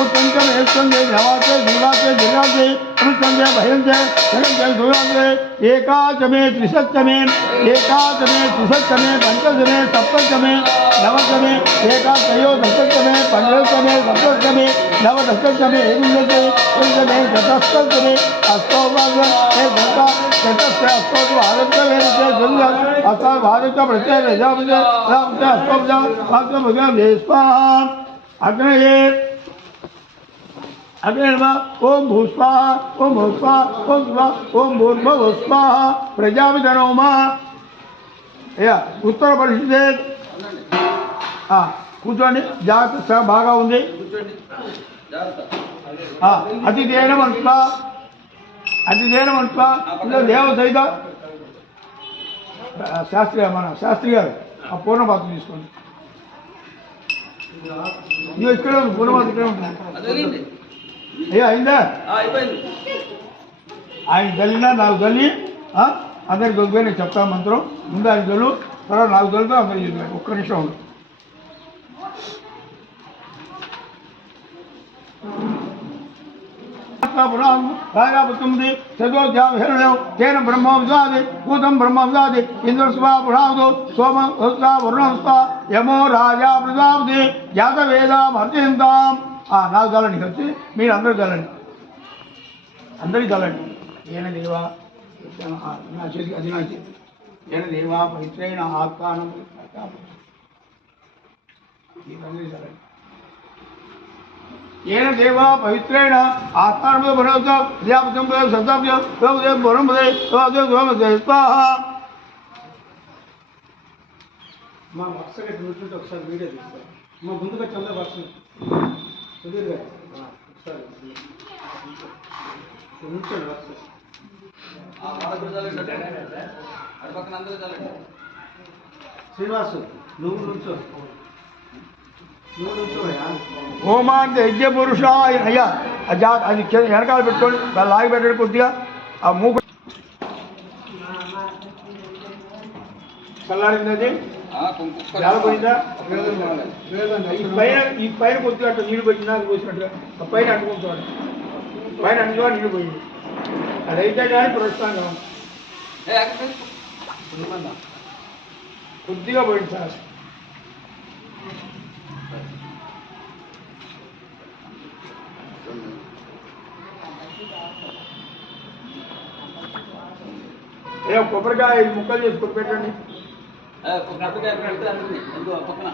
उत्तंचे एकंचे नवाचे जीवाचे दिव्याचे अमृतंचे भयंचे जगंचे दुरांचे एकाचमे त्रिसत्यमे एकाचमे त्रिसत्यमे पंचचमे सप्तचमे नवचमे एकाचयो दशचमे पंचचमे सप्तचमे नवदशचमे एकविंशते एकविंशते शतस्तचमे अष्टोभाग एक घंटा शतस्य अष्टोज भारतचमे जन्म अष्टा भारतचा प्रत्यय वेदामध्ये रामचे अष्टोभजा पाच भगवान स्वाहा अग्नये अग्नि ओम भूस्वाहा ओम भूस्वाहा ओम स्वाहा ओम भूर्भुव स्वाहा प्रजापितनोमा या उत्तर परिषदेत కూర్చోండి జాగ్రత్త బాగా ఉంది అతిథేన మనస్వ అతిథేన మనస్వ దేవ సహిత శాస్త్రి గారు ఆ పూర్ణపాత్ర తీసుకోండి ఇక ఇక్కడే ఉంది పూర్ణపాత్ర ఇక్కడే ఉంటుంది అయ్యా అయిందా ఆయన చల్లినా నాకు చల్లి అందరికి దొరికిపోయి నేను చెప్తాను మంత్రం ముందు ఆయన చల్లు తర్వాత నాకు చల్లుతో అందరికి ఒక్క నిమిషం ఉంది राजापुत्रमुदे सदोध्याम तेन ब्रह्म विजादे भूतम ब्रह्म विजादे इंद्र स्वा पुरादो सोम स्वा वरुण स्वा यमो राजा प्रजापति जात वेदाम अर्जयंताम నాకు చల్లండి వచ్చి మీరు అందరూ చల్లండి అందరికీ చల్లండి ఏన దేవా నా చేతికి అది నా చేతి ఏన దేవా పవిత్రైన ఆత్మానం అందరికీ చల్లండి येन देवा पवित्रेण आत्मानंद बनवता प्रजापतिं सदाभ्य प्रभुदेव ब्रह्मदे स्वादेव ब्रह्मदे स्वाहा మా వరుసగా చూస్తుంటే ఒకసారి వీడియో తీస్తారు మా ముందుగా చల్ల వరుస సుధీర్ గారు ఒకసారి ఉంచండి వరుస శ్రీనివాసు నువ్వు నుంచో హోమాంత యజ్ఞ పురుష అయ్యా అది వెనకాల పెట్టుకోండి దాన్ని లాగి పెట్టండి కొద్దిగా ఆ మూకు చల్లారింది అది పోయిందా ఈ పైన కొద్దిగా అట్లా నీళ్ళు పెట్టినా పోసినట్టుగా ఆ పైన అంటుకుంటాడు పైన అంటుగా నీళ్ళు పోయింది అదైతే కానీ ప్రస్తుతాంగా కొద్దిగా పోయింది సార్ కొబ్బరికాయ ముక్కలు చేసుకొని పెట్టండి పక్కన